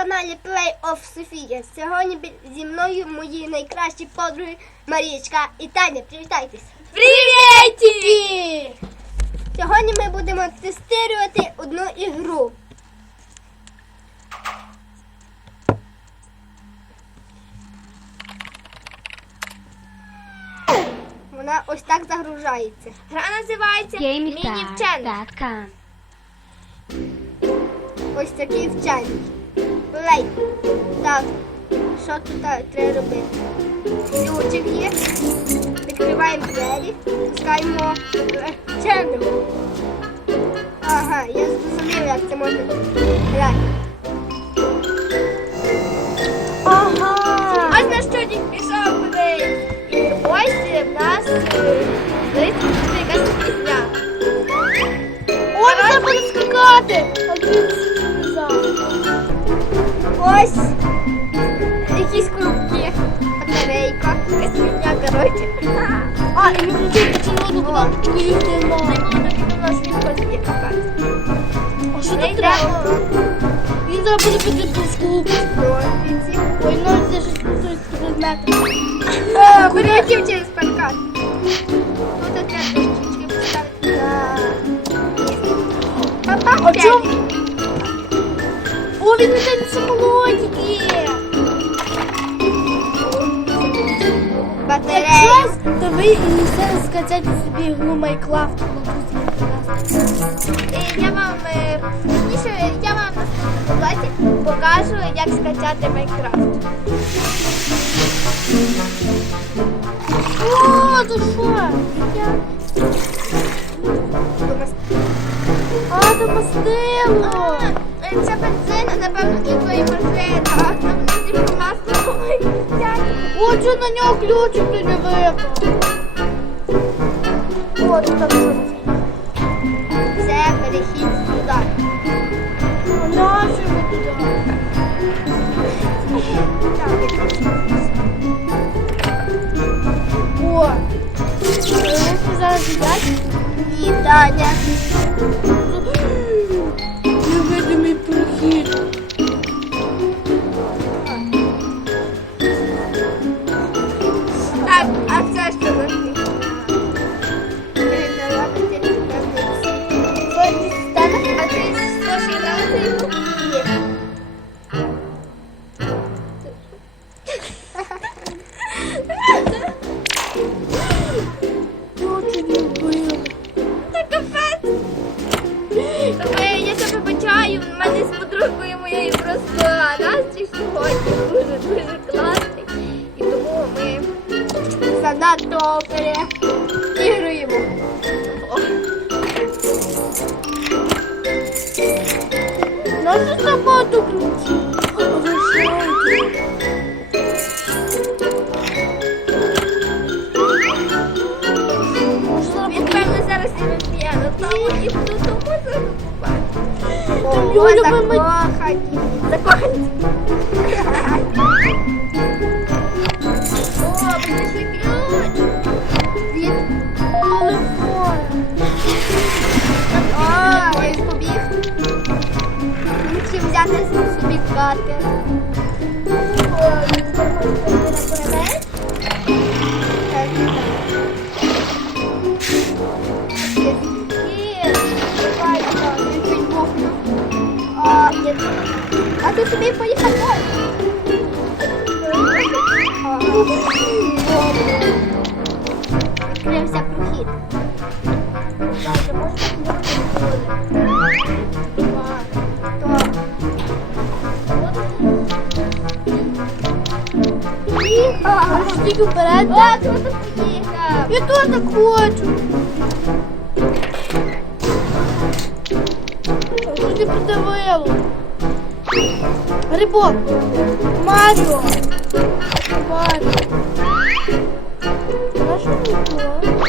каналі Play of Софія. Сьогодні зі мною мої найкращі подруги Марічка і Таня. Привітайтесь! Привіті! Сьогодні ми будемо тестувати одну ігру. Вона ось так загружається. Гра називається Міні-вченик. Ось такий вчений. Плей. Так. Що тут треба робити? Ключик є. Відкриваємо двері, пускаємо е. Ага, я зрозумів, як це можна грати. Ось якісь коробки, батарейка, якась фігня, коротше. А, і ми включили червону кнопку і йдемо. Це було тобі у нас відповідь яка. А що Не тут йдемо. треба? Він зараз буде піти до склубу. Ой, ну це ж хтось предмети. О, перелетів через паркан. Тут треба трішечки поставити на Папа, А в чому? О, він летить на самолотики. Батарея. То ви і все скачайте собі гру Майнкрафт. Я вам е, пізніше, я вам на покажу, як скачати Майнкрафт. О, то що? А, дядь. О, що на нього ключик не випав. О, тут там щось. Це перехід сюди. А нащо його туди? О, ви зараз їдять? Ні, Таня. Занадто переігруємо. Нащо собаку ключі? він певно зараз і розб'є на тому і буду ту музику купати. О, його любимий- закохані. Закохані. А, є. А ти собі поїхав далі. Ага. Добре. Відкрився прохід. Дайте, можна Так. Їхав. Тільки вперед. О, круто приїхав. Я теж так ти придавило? Грибок. Маріо. Маріо. А що не?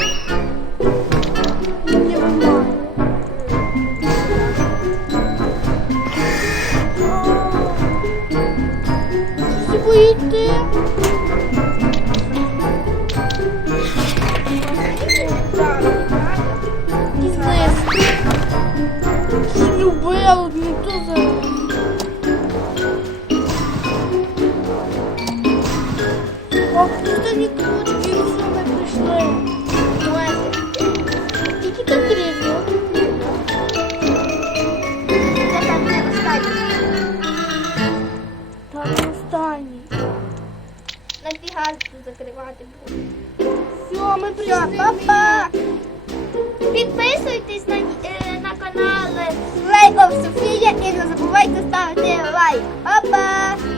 Ох, тут они кружки все напішли. Тільки там рівно. Тут закривати буде. Все, ми прийшли. Па-па! Підписуйтесь на, е, на канали Лейков Софія і не забувайте ставити лайк. Па-па!